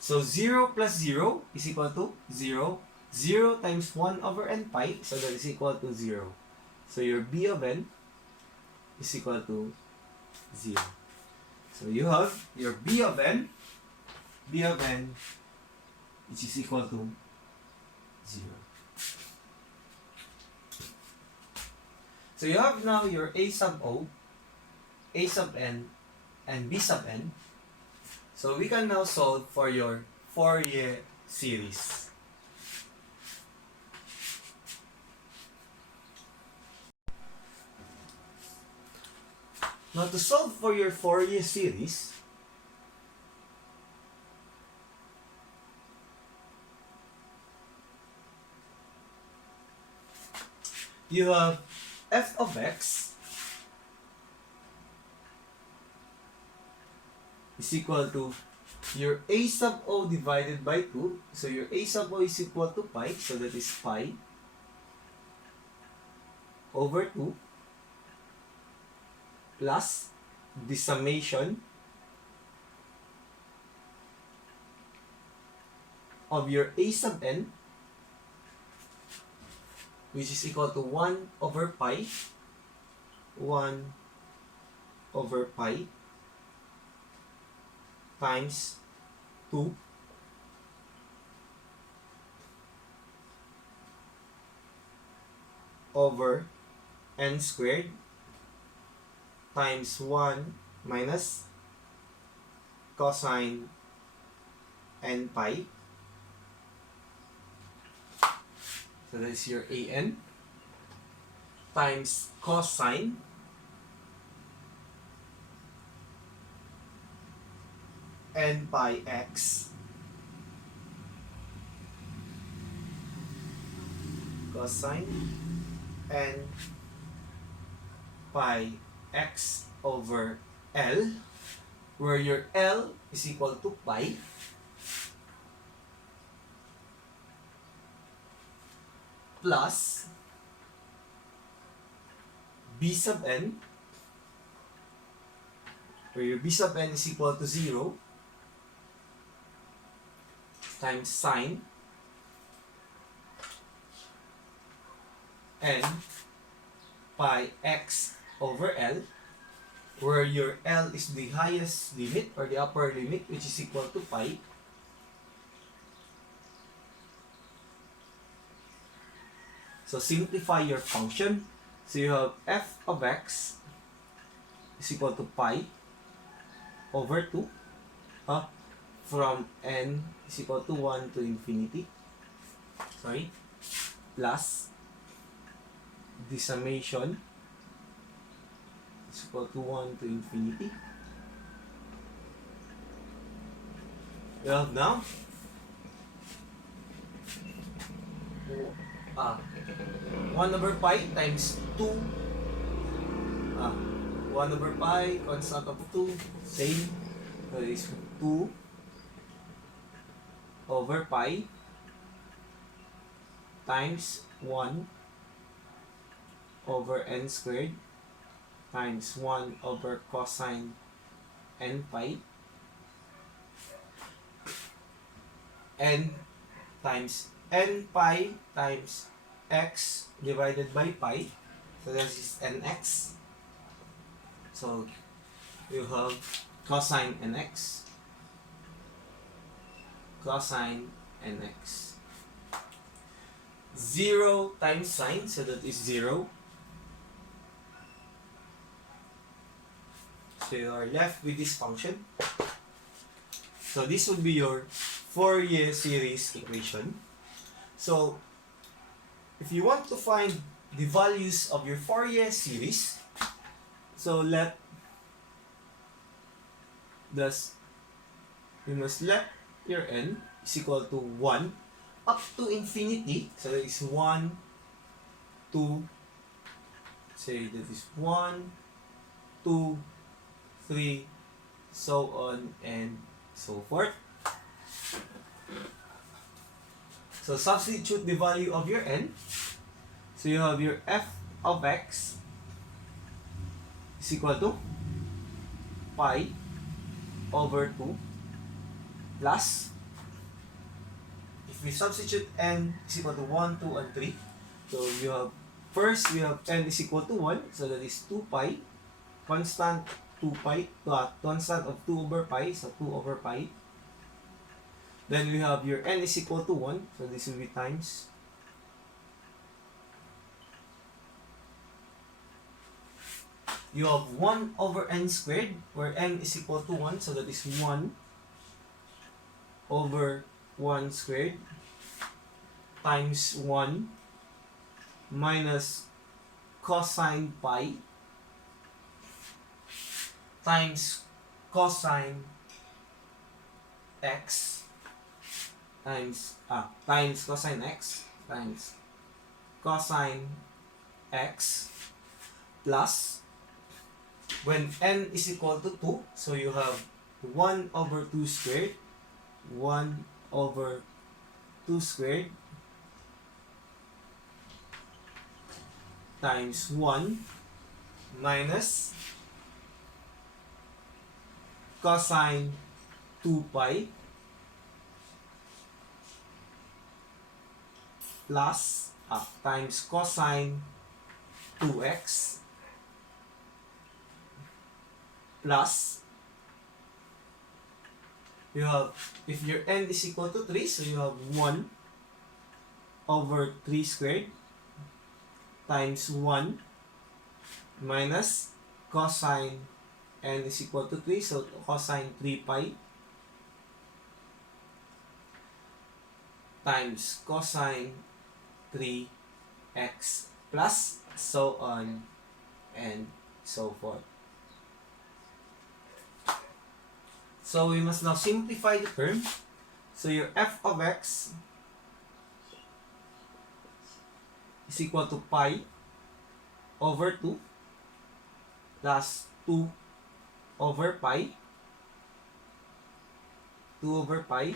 So 0 plus 0 is equal to 0. 0 times 1 over n pi, so that is equal to 0. So your B of n is equal to 0. So you have your b of n, which is equal to 0. So you have now your a sub o, a sub n, and b sub n. So we can now solve for your Fourier series. Now to solve for your Fourier series, you have f of x is equal to your a sub o divided by 2. So your a sub o is equal to pi, so that is pi over 2 plus the summation of your a sub n, which is equal to 1 over pi times 2 over n squared times 1 minus cosine n pi. So that is your an times cosine n pi x, cosine n pi x over L, where your L is equal to pi, plus b sub n, where your b sub n is equal to 0, times sine n pi x over L, where your L is the highest limit or the upper limit, which is equal to pi, so simplify your function. So you have f of x is equal to pi over 2 from n is equal to 1 to infinity, plus the summation is equal to 1 to infinity. You have now 1 over pi times 2, 1 over pi constant of 2, same, so it is 2 over pi times 1 over n squared times 1 over cosine n pi, n times n pi times x divided by pi, so that is nx. So you have cosine nx, cosine nx. 0 times sine, so that is 0. So you are left with this function. So this would be your Fourier series equation. So if you want to find the values of your Fourier series, so you must let your n is equal to 1 up to infinity. So that is 1, 2, say that is 1, 2, 3, so on and so forth. So substitute the value of your n. So you have your f of x is equal to pi over 2 plus, if we substitute n is equal to 1, 2, and 3, so you have, first we have n is equal to 1, so that is 2 pi constant 2 pi, constant of 2 over pi, so 2 over pi. Then we have your n is equal to 1, so this will be times. You have 1 over n squared, where n is equal to 1, so that is 1 over 1 squared times 1 minus cosine pi times cosine x times cosine x times cosine x plus, when n is equal to 2, so you have 1 over 2 squared, 1 over 2 squared times 1 minus cosine 2 pi plus times cosine 2x plus, you have, if your n is equal to 3, so you have 1 over 3 squared times 1 minus cosine n is equal to 3, so cosine 3 pi times cosine 3x plus, so on and so forth. So we must now simplify the term. So your f of x is equal to pi over 2 plus 2 over pi, 2 over pi,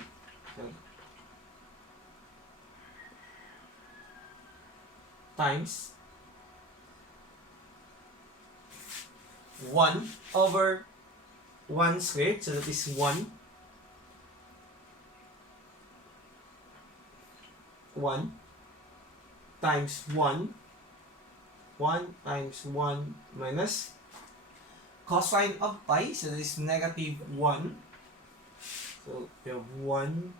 times 1 over 1 squared, so that is 1 times 1 times 1 minus cosine of pi, so that is negative 1, so you have 1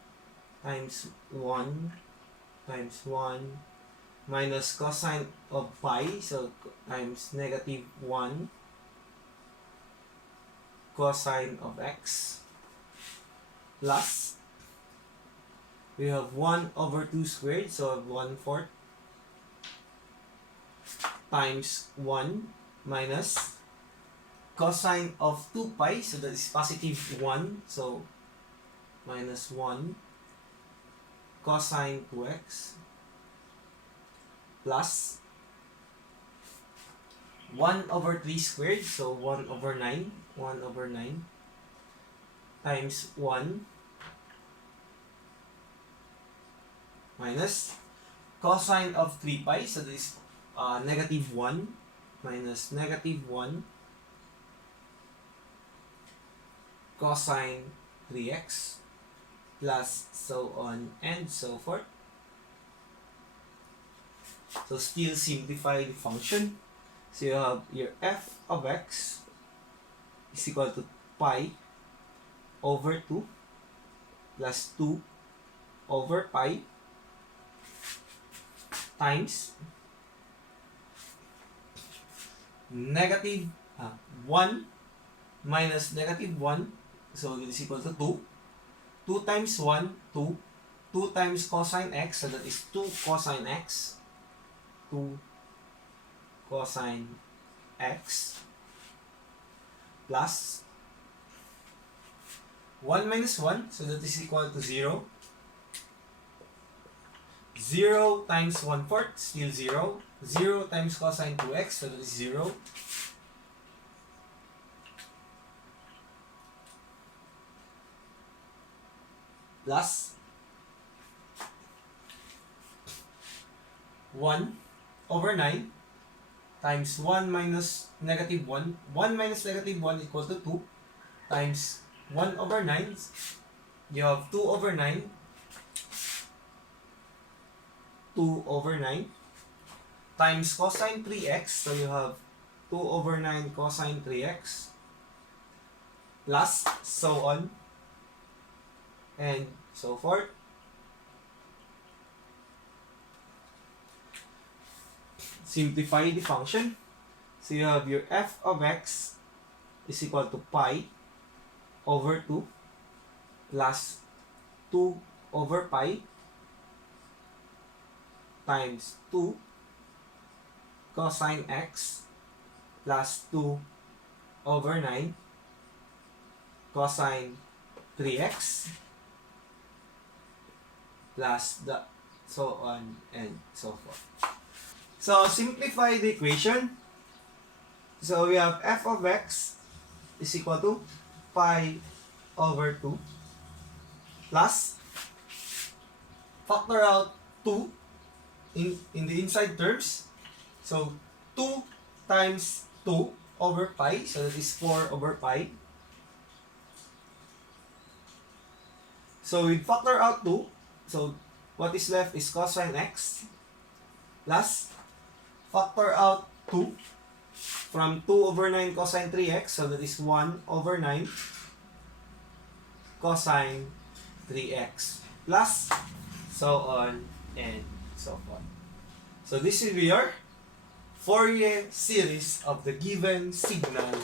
times 1 times 1 minus cosine of pi, so times negative 1 cosine of x plus, we have 1 over 2 squared, so 1/4 times 1 minus cosine of 2 pi, so that is positive 1, so minus 1 cosine 2x plus 1 over 3 squared, so 1 over 9 times 1 minus cosine of 3 pi, so this is negative 1 minus negative 1 cosine 3x plus, so on and so forth. So still simplify the function. So you have your f of x is equal to pi over 2 plus 2 over pi times negative 1 minus negative 1, so it is equal to 2. 2 times 1, 2. 2 times cosine x, so that is 2 cosine x. 2 cosine x plus 1 minus 1, so that is equal to 0. 0 times 1/4, still 0. 0 times cosine 2x, so that is 0. Plus 1 over 9 times 1 minus negative 1. 1 minus negative 1 equal to 2 times 1 over 9. You have 2 over 9. 2 over 9 times cosine 3x, so you have 2 over 9 cosine 3x plus so on and so forth. Simplify the function. So you have your f of x is equal to pi over 2 plus 2 over pi times 2 cosine x plus 2 over 9 cosine 3x plus the so on and so forth. So simplify the equation. So we have f of x is equal to pi over 2 plus factor out 2 in the inside terms. So 2 times 2 over pi, so that is 4 over pi. So we factor out 2, so what is left is cosine x plus factor out 2 from 2 over 9 cosine 3x, so that is 1 over 9 cosine 3x plus so on and so forth. So this will be your Fourier series of the given signal